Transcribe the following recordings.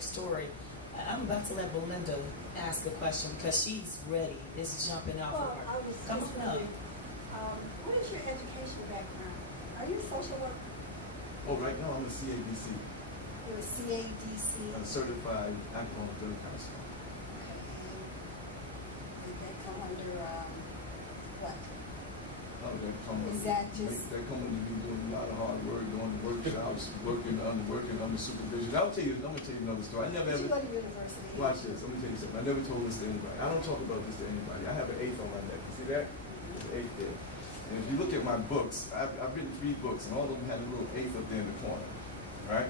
great story. I'm about to let Belinda ask a question because she's ready. It's jumping out for her. Come on up. What is your education background? Are you a social worker? Oh, right now I'm a CADC. You're a CADC? A certified alcohol and drug counselor. Okay. And did they come under what? Oh, Is that just... They're coming to be doing a lot of hard work, doing workshops, working under supervision. I'm gonna tell you another story. I never Did ever... you go to university? Watch this. Let me tell you something. I never told this to anybody. I don't talk about this to anybody. I have an 8th on my neck. You see that? There's an 8th there. And if you look at my books, I've written 3 books, and all of them had a little 8th up there in the corner. Right?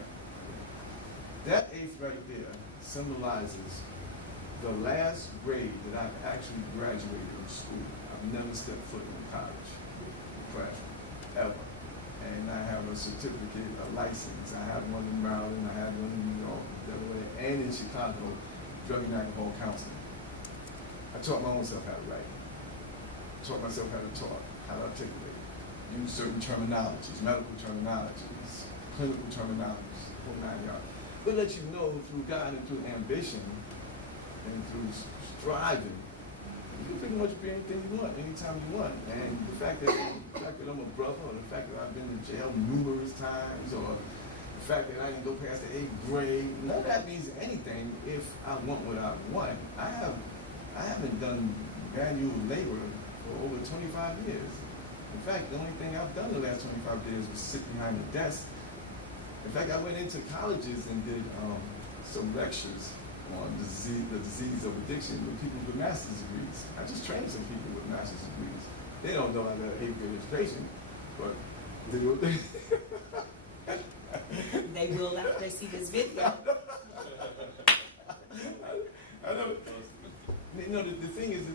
That 8th right there symbolizes the last grade that I've actually graduated from school. I've never stepped foot in college, ever. And I have a certificate, a license. I have one in Maryland, I have one in New York, Delaware, and in Chicago, drug and alcohol counseling. I taught my own self how to write. Taught myself how to talk, how to articulate, use certain terminologies, medical terminologies, clinical terminologies, whole 9 yards. But let you know through God and through ambition and through striving, you can pretty much be anything you want, anytime you want. And the fact that I'm a brother, or the fact that I've been to jail numerous times, or the fact that I didn't go past the 8th grade, none of that means anything if I want what I want. I haven't done manual labor for over 25 years. In fact, the only thing I've done the last 25 years was sit behind the desk. In fact, I went into colleges and did some lectures on the disease of addiction with people with master's degrees. I just trained some people with master's degrees. They don't know I got an 8th grade education, but they will. They will after they see this video. I know. You know, the thing is,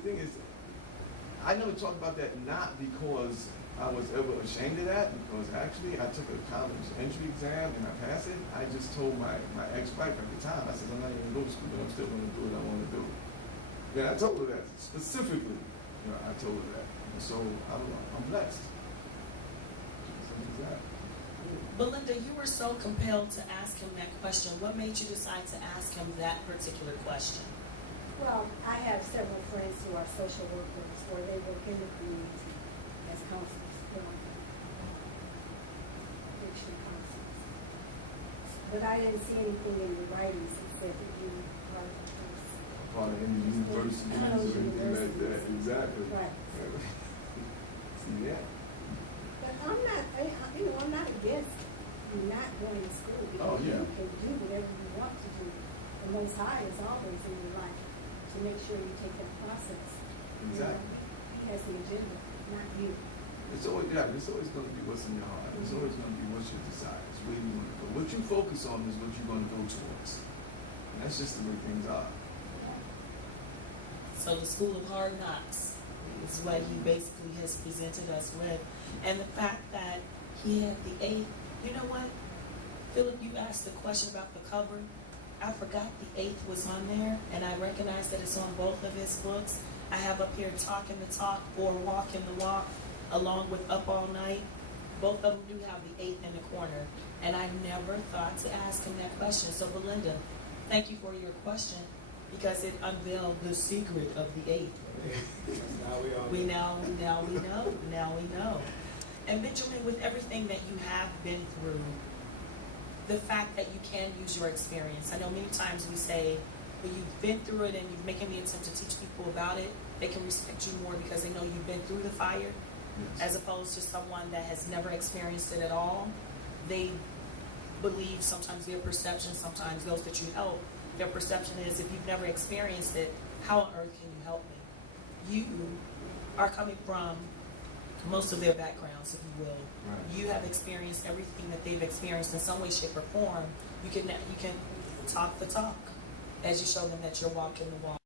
I never talk about that not because I was ever ashamed of that, because actually I took a college entry exam and I passed it. I just told my ex-wife at the time, I said, I'm not even going to go to school, but I'm still going to do what I want to do. And I told her that, specifically, you know, I told her that. And so I'm blessed. Simple as that. Belinda, you were so compelled to ask him that question. What made you decide to ask him that particular question? Well, I have several friends who are social workers, or they work in the community as counselors, addiction counselors. But I didn't see anything in the writings that said that you are part of any university or anything like that. Exactly. Right. See that? But I'm not against you not going to school. Oh, yeah. You can do whatever you want to do. The Most High is always in your life to make sure you take that process. Exactly. He has the agenda, not you. It's always going to be what's in your heart. It's always going to be what's your desire. It's where you want to go. What you focus on is what you're going to go towards. And that's just the way things are. So the School of Hard Knocks is what he basically has presented us with. And the fact that he had the 8th, you know what? Philip, you asked the question about the cover. I forgot the 8th was on there, and I recognize that it's on both of his books. I have up here Talking the Talk or Walking the Walk, along with Up All Night. Both of them do have the 8th in the corner, and I never thought to ask him that question. So Belinda, thank you for your question, because it unveiled the secret of the 8th. Now we know. And Benjamin, with everything that you have been through, the fact that you can use your experience. I know many times we say, when you've been through it and you're making the attempt to teach people about it, they can respect you more because they know you've been through the fire, yes, as opposed to someone that has never experienced it at all. They believe sometimes their perception, sometimes those that you help, their perception is, if you've never experienced it, how on earth can you help me? You are coming from most of their backgrounds, if you will. Right. You have experienced everything that they've experienced in some way, shape, or form. You can talk the talk as you show them that you're walking the walk.